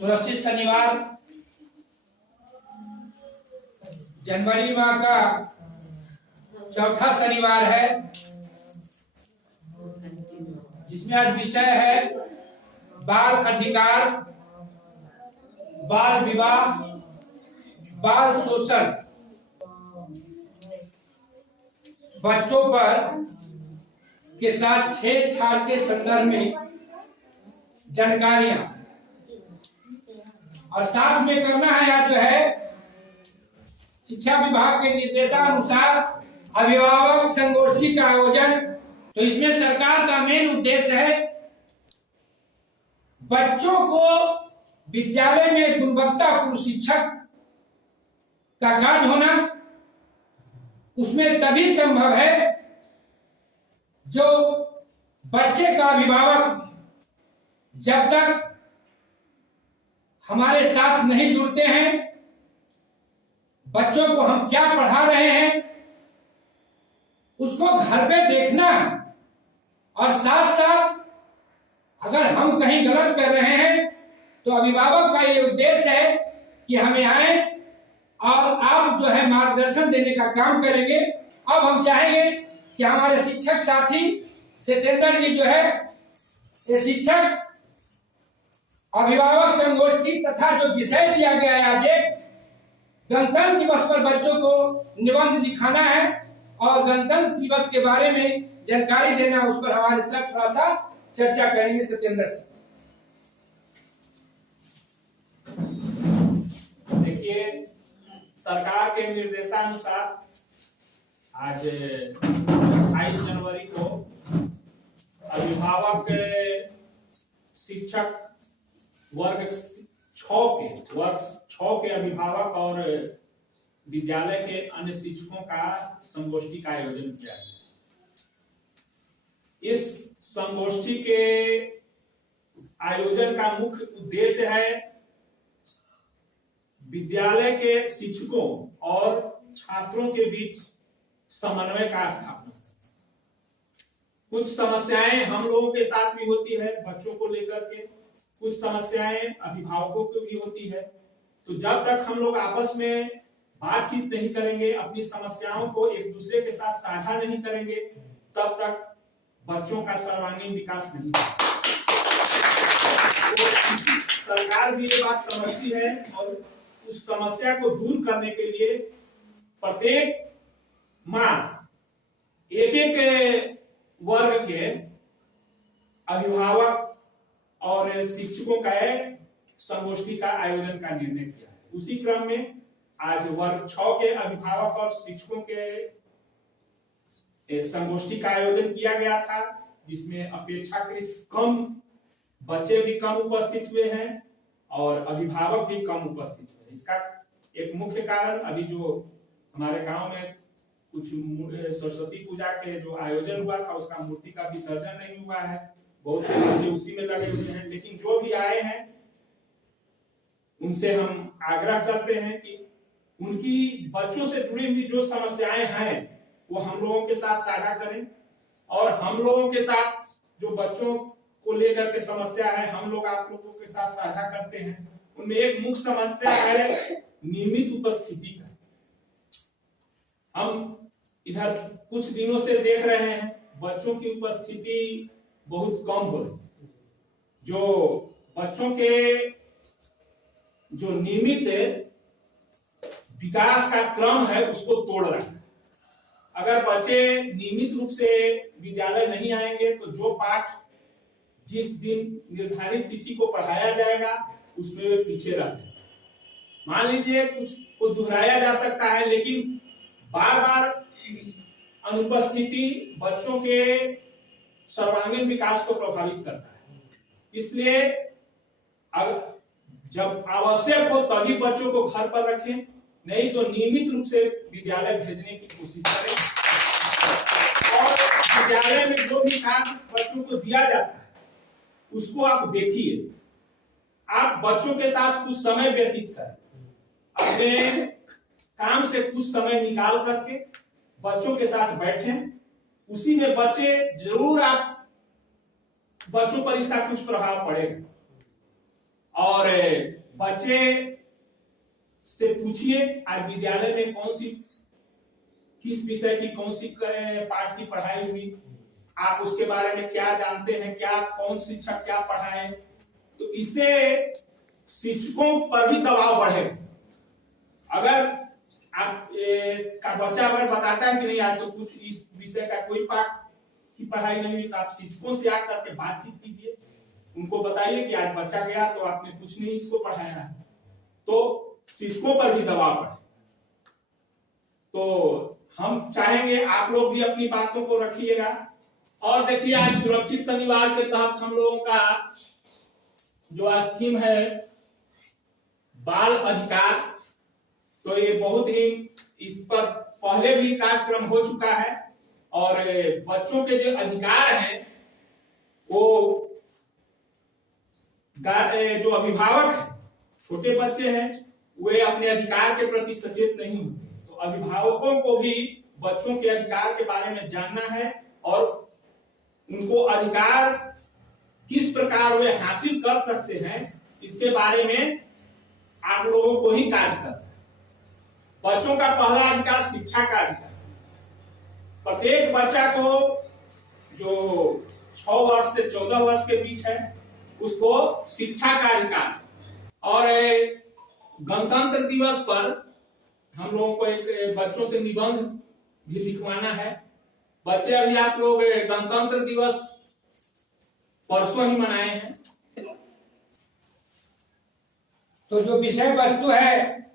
सुरक्षित शनिवार जनवरी माह का चौथा शनिवार है, जिसमें आज विषय है बाल अधिकार, बाल विवाह, बाल शोषण, बच्चों पर के साथ छेड़छाड़ के संदर्भ में जानकारियां, और साथ में करना है या जो है शिक्षा विभाग के निर्देशानुसार अभिभावक संगोष्ठी का आयोजन। तो इसमें सरकार का मेन उद्देश्य है बच्चों को विद्यालय में गुणवत्तापूर्ण शिक्षक का कार्य होना उसमें तभी संभव है जो बच्चे का अभिभावक जब तक हमारे साथ नहीं जुड़ते हैं, बच्चों को हम क्या पढ़ा रहे हैं उसको घर पे देखना, और साथ साथ अगर हम कहीं गलत कर रहे हैं तो अभिभावक का ये उद्देश्य है कि हमें आए और आप जो है मार्गदर्शन देने का काम करेंगे। अब हम चाहेंगे कि हमारे शिक्षक साथी सत्येंद्र जी जो है ये शिक्षक अभिभावक संगोष्ठी तथा जो विषय दिया गया है आज एक गणतंत्र दिवस पर बच्चों को निबंध दिखाना है और गणतंत्र दिवस के बारे में जानकारी देना, उस पर हमारे साथ थोड़ा सा चर्चा करेंगे सत्येंद्र से। देखिए, सरकार के निर्देशानुसार आज 28 जनवरी को अभिभावक शिक्षक वर्ग 6 के अभिभावक और विद्यालय के अन्य शिक्षकों का संगोष्ठी का आयोजन किया है। इस संगोष्ठी के आयोजन का मुख्य उद्देश्य है विद्यालय के शिक्षकों और छात्रों के बीच समन्वय का स्थापना। कुछ समस्याएं हम लोगों के साथ भी होती है बच्चों को लेकर के, कुछ समस्याएं अभिभावकों को भी होती है। तो जब तक हम लोग आपस में बातचीत नहीं करेंगे, अपनी समस्याओं को एक दूसरे के साथ साझा नहीं करेंगे, तब तक बच्चों का सर्वांगीण विकास नहीं होगा। तो सरकार भी ये बात समझती है और उस समस्या को दूर करने के लिए प्रत्येक माह एक वर्ग के अभिभावक और शिक्षकों का संगोष्ठी का आयोजन का निर्णय किया है। उसी क्रम में आज वर्ग 6 के अभिभावक और शिक्षकों के संगोष्ठी का आयोजन किया गया था, जिसमें अपेक्षाकृत कम बच्चे भी कम उपस्थित हुए हैं और अभिभावक भी कम उपस्थित हुए। इसका एक मुख्य कारण अभी जो हमारे गांव में कुछ सरस्वती पूजा के जो आयोजन हुआ था उसका मूर्ति का विसर्जन नहीं हुआ है, बहुत से बच्चे उसी में लगे हुए हैं। लेकिन जो भी आए हैं उनसे हम आग्रह करते हैं कि उनकी बच्चों से जुड़ी हुई जो समस्याएं हैं वो हम लोगों के साथ साझा करें, और हम लोगों के साथ जो बच्चों को लेकर के समस्या है हम लोग आप लोगों के साथ साझा करते हैं। उनमें एक मुख्य समस्या है नियमित उपस्थिति का। हम इधर कुछ दिनों से देख रहे हैं बच्चों की उपस्थिति बहुत कम हो रही। जो बच्चों के जो नियमित विकास का क्रम है उसको तोड़ रहा है। अगर बच्चे नियमित रूप से विद्यालय नहीं आएंगे तो जो पाठ जिस दिन निर्धारित तिथि को पढ़ाया जाएगा उसमें वे पीछे रहते हैं। मान लीजिए कुछ को दोहराया जा सकता है, लेकिन बार बार अनुपस्थिति बच्चों के सर्वांगीण विकास को प्रभावित करता है। इसलिए अगर जब आवश्यक हो तभी बच्चों को घर पर रखें, नहीं तो नियमित रूप से विद्यालय भेजने की कोशिश करें। और विद्यालय में जो भी काम बच्चों को दिया जाता है उसको आप देखिए, आप बच्चों के साथ कुछ समय व्यतीत करें, अपने काम से कुछ समय निकाल करके बच्चों के साथ बैठें, उसी में बच्चे जरूर आप बच्चों पर इसका कुछ प्रभाव पड़ेगा। और बच्चे से पूछिए आज विद्यालय में किस विषय की कौन सी पाठ की पढ़ाई हुई, आप उसके बारे में क्या जानते हैं, क्या कौन शिक्षक क्या पढ़ाए। तो इससे शिक्षकों पर भी दबाव बढ़े। अगर आप का बच्चा अगर बताता है कि नहीं आज तो कुछ इस विषय का कोई पाठ की पढ़ाई नहीं हुई, तो आप शिक्षकों से आकर के बातचीत कीजिए, उनको बताइए कि आज बच्चा गया तो आपने कुछ नहीं इसको पढ़ाया है, तो शिक्षकों पर भी दबाव पड़े। तो हम चाहेंगे आप लोग भी अपनी बातों को रखिएगा। और देखिए आज सुरक्षित शनिवार के तहत हम लोगों का जो आज थीम है बाल अधिकार, तो ये बहुत ही इस पर पहले भी कार्यक्रम हो चुका है। और बच्चों के जो अधिकार हैं वो जो अभिभावक है, छोटे बच्चे हैं, वे अपने अधिकार के प्रति सचेत नहीं होते। तो अभिभावकों को भी बच्चों के अधिकार के बारे में जानना है और उनको अधिकार किस प्रकार वे हासिल कर सकते हैं इसके बारे में आप लोगों को ही कार्य करना है। बच्चों का पहला अधिकार शिक्षा का अधिकार। प्रत्येक बच्चा को जो 6 वर्ष से 14 वर्ष के बीच है उसको शिक्षा का अधिकार। और गणतंत्र दिवस पर हम लोगों को एक बच्चों से निबंध भी लिखवाना है। बच्चे अभी आप लोग गणतंत्र दिवस परसों ही मनाए हैं। तो जो विषय वस्तु है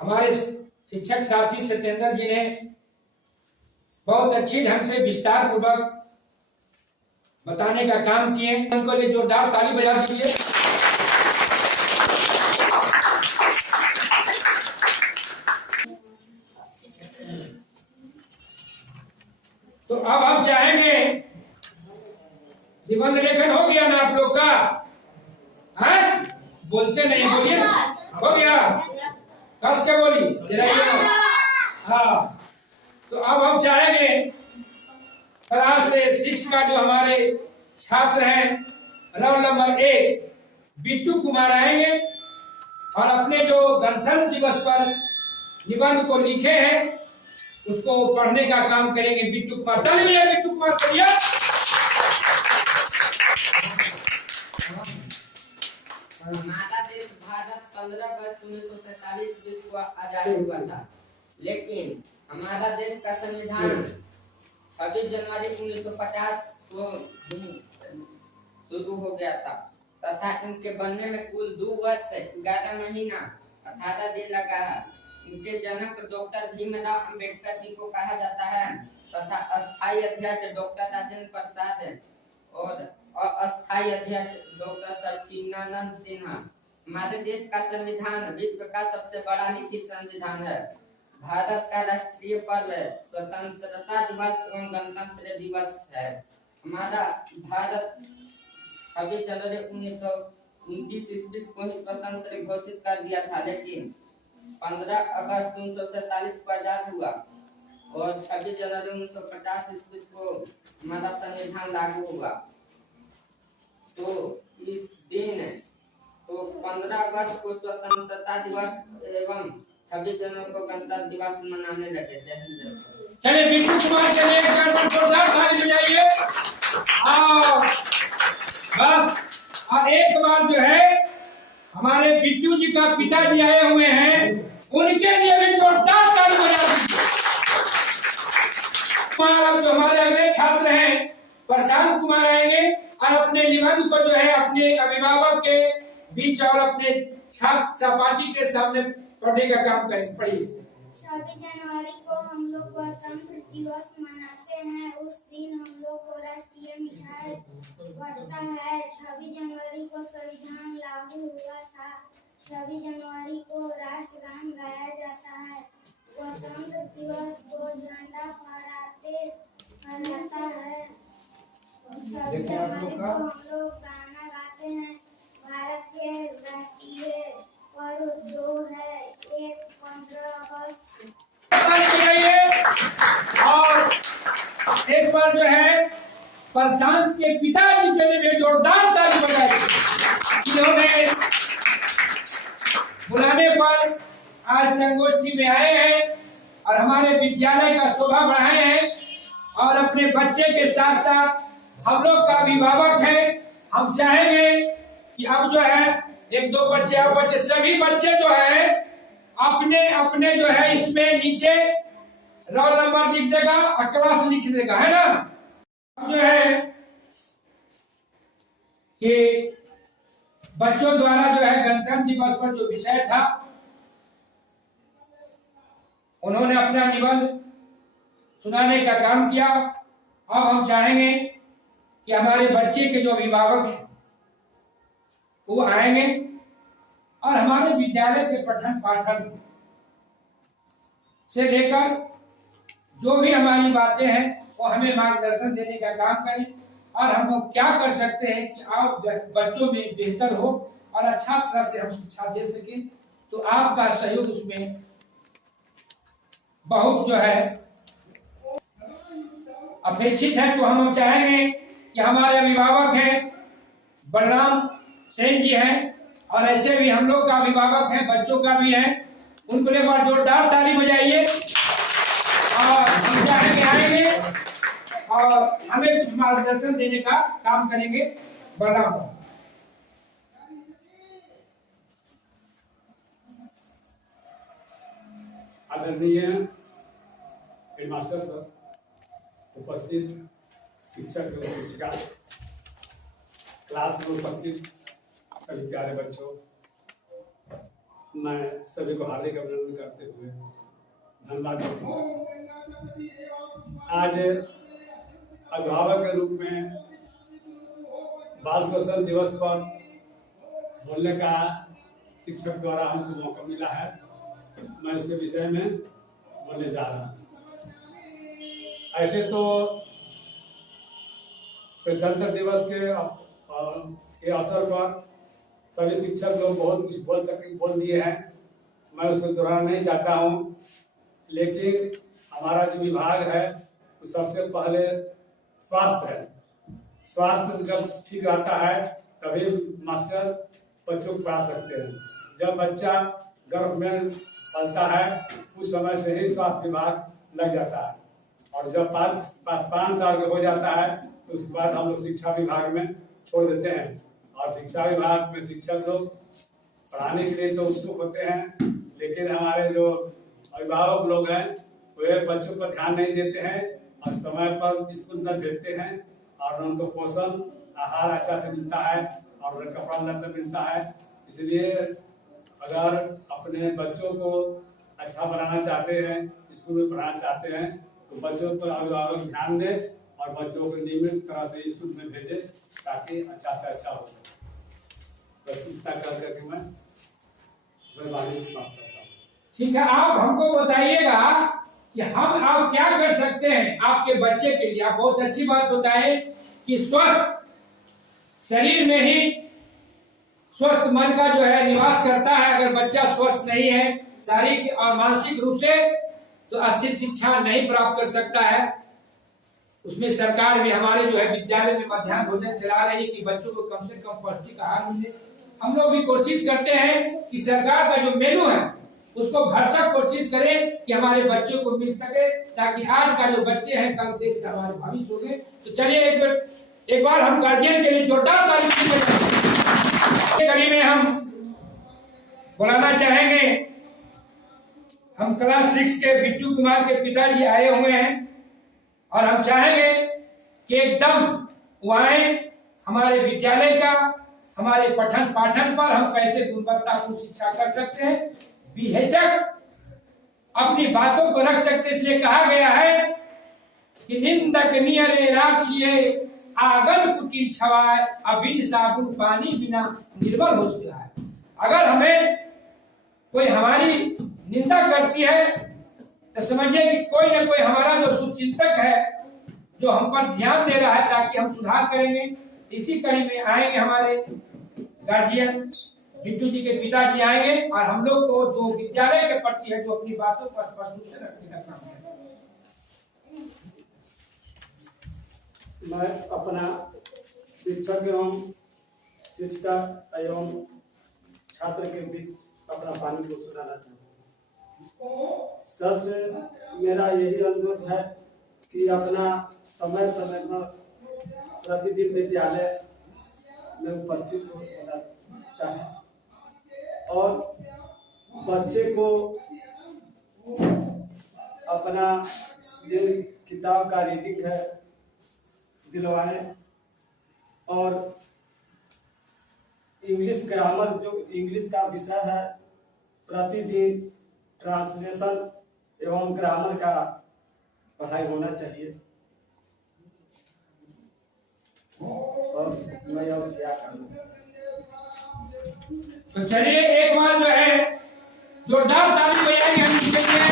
हमारे शिक्षक साथी सत्येंद्र जी ने बहुत अच्छी ढंग से विस्तार पूर्वक बताने का काम किए। उनको लिए जोरदार ताली बजा दीजिए। तो अब हम चाहेंगे, निबंध लेखन हो गया ना आप लोग का? हैं? बोलते नहीं, बोलिए ना। हो गया? कस के बोली जरा। हाँ, तो अब हम चाहेंगे क्लास 6 का जो हमारे छात्र हैं रोल नंबर 1 बिट्टू कुमार आएंगे और अपने जो गणतंत्र दिवस पर निबंध को लिखे हैं उसको पढ़ने का काम करेंगे। बिट्टू कुमार, तालियां बिट्टू कुमार करिए। हमारा देश भारत 15 अगस्त 1947 विश्व को आजाद हुआ था, लेकिन हमारा देश का संविधान 26 जनवरी 1950 को शुरू हो गया था तथा इनके बनने में कुल 2 वर्ष 11 महीना 18 दिन लगा है। इनके जनक डॉक्टर भीमराव अंबेडकर जी को कहा जाता है तथा अस्थायी अध्यक्ष डॉक्टर राजेंद्र प्रसाद और अस्थायी अध्यक्ष डॉक्टर सच्चिदानंद सिन्हा। हमारे देश का संविधान विश्व का सबसे बड़ा लिखित संविधान है। भारत का राष्ट्रीय पर्व स्वतंत्रता दिवस एवं गणतंत्र दिवस है। हमारा भारत 26 जनवरी 1929 ईस्वी को ही स्वतंत्र घोषित कर दिया था, लेकिन 15 अगस्त 1947 को आजाद हुआ और 26 जनवरी 1950 ईस्वी को हमारा संविधान लागू हुआ। तो इस दिन तो 15 अगस्त को स्वतंत्रता दिवस एवं 26 जनवरी को गणतंत्र दिवस मनाने लगे। जय हिंद। चलिए बिट्टू कुमार के लिए एक बार जोरदार ताली बजाइए। बस और एक बार जो है हमारे बिट्टू जी का पिताजी आए हुए हैं, उनके लिए भी जोरदार ताली बजा दीजिए। अब जो हमारे अगले छात्र हैं प्रशांत कुमार आएंगे और अपने निबंध को जो है अपने अभिभावक के बीच और अपने छात्र सहपाठी के सामने पढ़ने का काम करेंगे। पढ़िए। 26 जनवरी को हम लोग गणतंत्र दिवस मनाते हैं। उस दिन हम लोग को राष्ट्रीय मिठाई बढ़ता है। 26 जनवरी को संविधान लागू हुआ था। 26 जनवरी को राष्ट्रगान गाया जाता है। गणतंत्र दिवस को झंडा फहराता है। 26 जनवरी को हम लोग गाना गाते हैं। भारत के राष्ट्रीय पर्व 2 है, एक 15 अगस्त। और एक बार जो है प्रशांत के पिताजी के लिए जोरदार ताली बजाइए। बुलाने पर आज संगोष्ठी में आए हैं और हमारे विद्यालय का शोभा बढ़ाए हैं और अपने बच्चे के साथ साथ हम लोग का अभिभावक है। हम चाहेंगे कि अब जो है एक दो बच्चे और बच्चे सभी बच्चे जो है अपने अपने जो है इसमें नीचे रोल नंबर लिख देगा और क्लास लिख देगा, है ना। अब जो है कि बच्चों द्वारा जो है गणतंत्र दिवस पर जो विषय था उन्होंने अपना निबंध सुनाने का काम किया। अब हम चाहेंगे कि हमारे बच्चे के जो अभिभावक हैं वो आएंगे और हमारे विद्यालय के पठन पाठन से लेकर जो भी हमारी बातें हैं वो हमें मार्गदर्शन देने का काम करें और हम लोग क्या कर सकते हैं कि आप बच्चों में बेहतर हो और अच्छा तरह से हम शिक्षा दे सकें। तो आपका सहयोग उसमें बहुत जो है अपेक्षित है। तो हम चाहेंगे कि हमारे अभिभावक हैं बलराम सेन जी हैं और ऐसे भी हम लोग का अभिभावक हैं, बच्चों का भी है, उनको एक बार जोरदार ताली बजाइए और हम चाहेंगे आएंगे और हमें कुछ मार्गदर्शन देने का काम करेंगे। बलराम आदरणीय हेडमास्टर सर, उपस्थित शिक्षक एवं शिक्षिका, क्लास में उपस्थित सभी प्यारे बच्चों, मैं सभी को हार्दिक अभिनंदन करते हुए धन्यवाद करता हूँ। आज अभिभावक के रूप में बाल शोषण दिवस पर बोलने का शिक्षक द्वारा हमको मौका मिला है। मैं इसके विषय में बोलने जा रहा हूँ। ऐसे तो गणतंत्र दिवस के अवसर पर सभी शिक्षक लोग बहुत कुछ बोल दिए हैं, मैं उसको दोहराना नहीं चाहता हूँ। लेकिन हमारा जो विभाग है वो सबसे पहले स्वास्थ्य है। स्वास्थ्य जब ठीक रहता है तभी मास्टर बच्चों को पढ़ा सकते हैं। जब बच्चा गर्भ में पलता है उस समय से ही स्वास्थ्य विभाग लग जाता है और जब 5 साल का हो जाता है तो उसके बाद हम लोग शिक्षा विभाग में छोड़ देते हैं। और शिक्षा विभाग में शिक्षक लोग पढ़ाने के लिए तो उत्सुक होते हैं, लेकिन हमारे जो अभिभावक लोग हैं वे बच्चों पर ध्यान नहीं देते हैं और समय पर स्कूल में भेजते हैं और उनको पोषण आहार अच्छा से मिलता है और उन्हें कपड़ा लत्ता मिलता है। इसलिए अगर अपने बच्चों को अच्छा बनाना चाहते हैं, स्कूल में पढ़ाना चाहते हैं तो बच्चों पर अभिभावक ध्यान दें और बच्चों को नियमित तरह से स्कूल में भेजें ताकि अच्छा से अच्छा हो सके। बस इतना कर करके मैं बात करता हूँ। ठीक है, आप हमको बताइएगा कि हम आप क्या कर सकते हैं आपके बच्चे के लिए। आप बहुत अच्छी बात बताएं कि स्वस्थ शरीर में ही स्वस्थ मन का जो है निवास करता है। अगर बच्चा स्वस्थ नहीं है शारीरिक और मानसिक रूप से तो अच्छी शिक्षा नहीं प्राप्त कर सकता है। उसमें सरकार भी हमारे जो है विद्यालय में मध्याह्न भोजन चला रही है कि बच्चों को कम से कम पौष्टिक आहार मिले। हम लोग भी कोशिश करते हैं कि सरकार का जो मेनू है उसको भरसक कोशिश करें कि हमारे बच्चों को मिल सके ताकि आज का जो बच्चे हैं कल देश का हमारे भविष्य होंगे। तो चलिए एक बार हम गार्जियन के लिए जोरदार ताली कड़ी में हम बुलाना चाहेंगे। हम क्लास 6 के बिट्टू कुमार के पिताजी आए हुए हैं और हम चाहेंगे कि एकदम वो आए हमारे विद्यालय का हमारे पठन पाठन पर हम कैसे गुणवत्तापूर्ण शिक्षा कर सकते हैं, बेहिचक अपनी बातों को रख सकते। इसलिए कहा गया है कि निंदक नियरे राखिए आंगन कुटी छवाए, अबिन साबुन पानी बिना निर्मल हो गया है। अगर हमें कोई हमारी निंदा करती है तो समझिए कि कोई ना कोई हमारा जो शुभचिंतक है जो हम पर ध्यान दे रहा है ताकि हम सुधार करेंगे। इसी कड़ी में आएंगे हमारे गार्जियन बिट्टू जी के पिताजी आएंगे और हम लोग को जो विद्यालय के प्रति है जो अपनी बातों को स्पष्ट रूप से रखने का काम करेंगे। मैं अपना शिक्षक एवं शिक्षिका एवं छात्र के बीच अपना पानी को सुनाना चाहता हूँ। सबसे मेरा यही अनुरोध है कि अपना समय समय पर प्रतिदिन विद्यालय में उपस्थित होना चाहे और बच्चे को अपना जो किताब का रीडिंग है दिलवाएं और इंग्लिश ग्रामर जो इंग्लिश का विषय है प्रतिदिन ट्रांसलेशन एवं ग्रामर का पढ़ाई होना चाहिए। और मैं और क्या करूं। तो चलिए एक बार जो है जोरदार ताली बजाएंगे हम इसके लिए।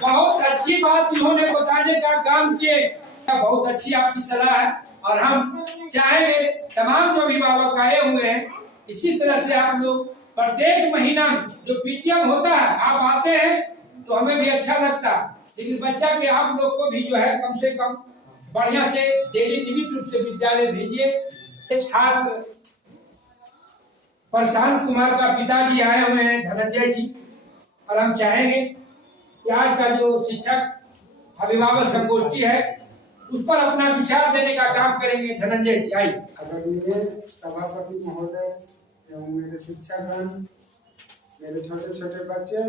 बहुत अच्छी बात इन्होंने बताने का काम किए, बहुत अच्छी आपकी सलाह है और हम चाहेंगे तमाम जो अभिभावक आए हुए हैं इसी तरह से आप लोग प्रत्येक महीना जो पीटीएम होता है आप आते हैं तो हमें भी अच्छा लगता है, लेकिन बच्चा के आप लोग को भी जो है कम से कम बढ़िया से डेली नियमित रूप से विद्यालय भेजिए। छात्र प्रशांत कुमार का पिताजी आए हुए हैं धनंजय जी और हम चाहेंगे कि आज का जो शिक्षक अभिभावक संगोष्ठी है उस पर अपना विचार देने का काम करेंगे। धनंजय जी आइए। आदरणीय सभापति महोदय एवं मेरे शिक्षकगण, मेरे छोटे छोटे बच्चे,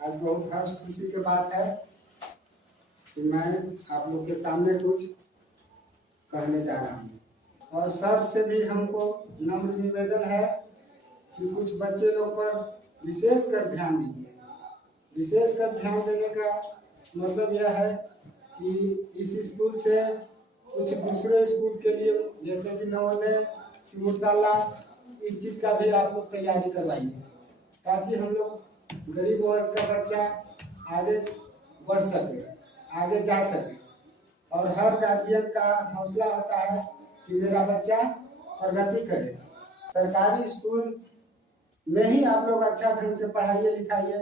आज बहुत हर्ष खुशी की बात है कि मैं आप लोग के सामने कुछ कहने जा रहा हूँ और सबसे भी हमको नम्र निवेदन है कि कुछ बच्चे लोग पर विशेष कर ध्यान दीजिए। विशेष कर ध्यान देने का मतलब यह है कि इस स्कूल से कुछ दूसरे स्कूल के लिए जैसे कि नवोदय सिमुलताला इस चीज़ का भी आप लोग तैयारी करवाइए ताकि हम लोग गरीब वर्ग का बच्चा आगे बढ़ सके, आगे जा सके। और हर गार्जियन का हौसला होता है कि मेरा बच्चा प्रगति करे। सरकारी स्कूल में ही आप लोग अच्छा ढंग से पढ़ाइए लिखाइए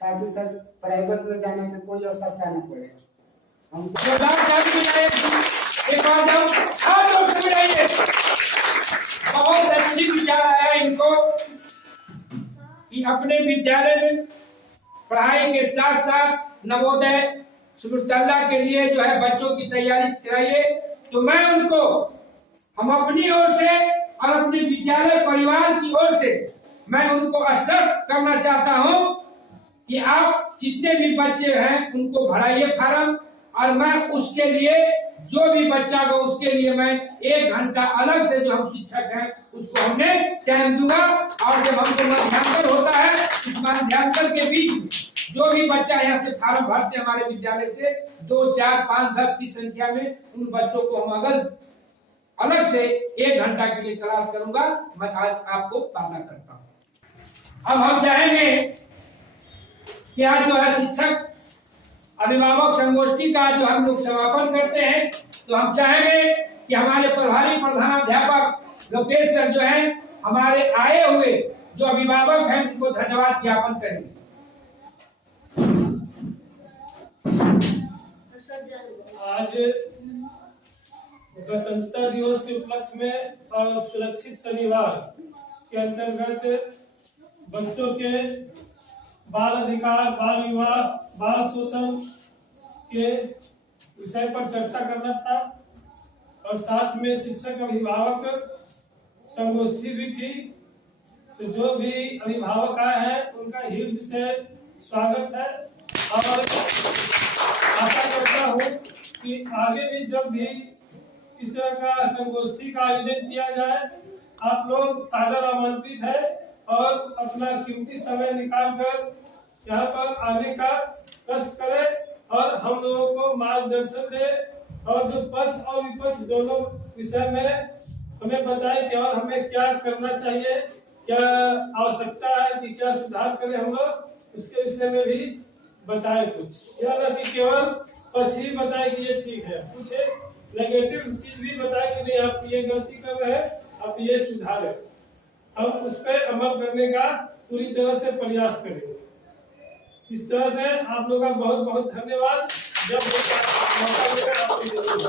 ताकि सर प्राइवेट में जाने की कोई आवश्यकता न पड़े। बहुत अच्छी विचार आया इनको कि अपने विद्यालय में पढ़ाई के साथ साथ नवोदय सिमुलताला के लिए जो है बच्चों की तैयारी कराइए। तो मैं उनको हम अपनी ओर से और अपने विद्यालय परिवार की ओर से मैं उनको आश्वस्त करना चाहता हूं कि आप जितने भी बच्चे हैं उनको भराइए फार्म और मैं उसके लिए जो भी बच्चा हो उसके लिए मैं 1 घंटा अलग से जो हम शिक्षक हैं उसको हमने टाइम दूंगा। और जब हमको मध्यांतर होता है इस मध्यांतर के बीच जो भी बच्चा यहाँ से फार्म भरते हैं हमारे विद्यालय से 2, 4, 5, 10 की संख्या में उन बच्चों को हम अगर अलग से 1 घंटा के लिए क्लास करूंगा। मैं आज आपको वादा करता हूँ। अब हम चाहेंगे कि आज जो है शिक्षक अभिभावक संगोष्ठी का जो हम लोग समापन करते हैं तो हम चाहेंगे कि हमारे प्रभारी प्रधानाध्यापक लोकेश सर जो हैं हमारे आए हुए जो अभिभावक हैं उनको धन्यवाद ज्ञापन करेंगे। आज गणतंत्र दिवस के उपलक्ष्य में और सुरक्षित शनिवार के अंतर्गत बच्चों के बाल अधिकार, बाल विवाह, बाल शोषण के विषय पर चर्चा करना था और साथ में शिक्षक अभिभावक संगोष्ठी भी थी। तो जो भी अभिभावक आए हैं उनका हृदय से स्वागत है और आशा करता हूँ कि आगे भी जब भी इस तरह का संगोष्ठी का आयोजन किया जाए आप लोग सादर आमंत्रित है और अपना कीमती समय निकाल कर यहाँ पर आने का कष्ट करें और हम लोगों को मार्गदर्शन दे और जो पक्ष और विपक्ष दोनों विषय में हमें बताए कि और हमें क्या करना चाहिए, क्या आवश्यकता है कि क्या सुधार करें हम लोग, उसके विषय में भी बताए। कुछ यह न कि केवल पक्ष ही बताए कि ये ठीक है, कुछ नेगेटिव चीज भी बताए कि नहीं आप ये गलती कर रहे हैं, आप ये सुधारें। हम उस पर अमल करने का पूरी तरह से प्रयास करेंगे। इस तरह से आप लोगों का बहुत बहुत धन्यवाद। जब मौका मिलेगा आपको जरूर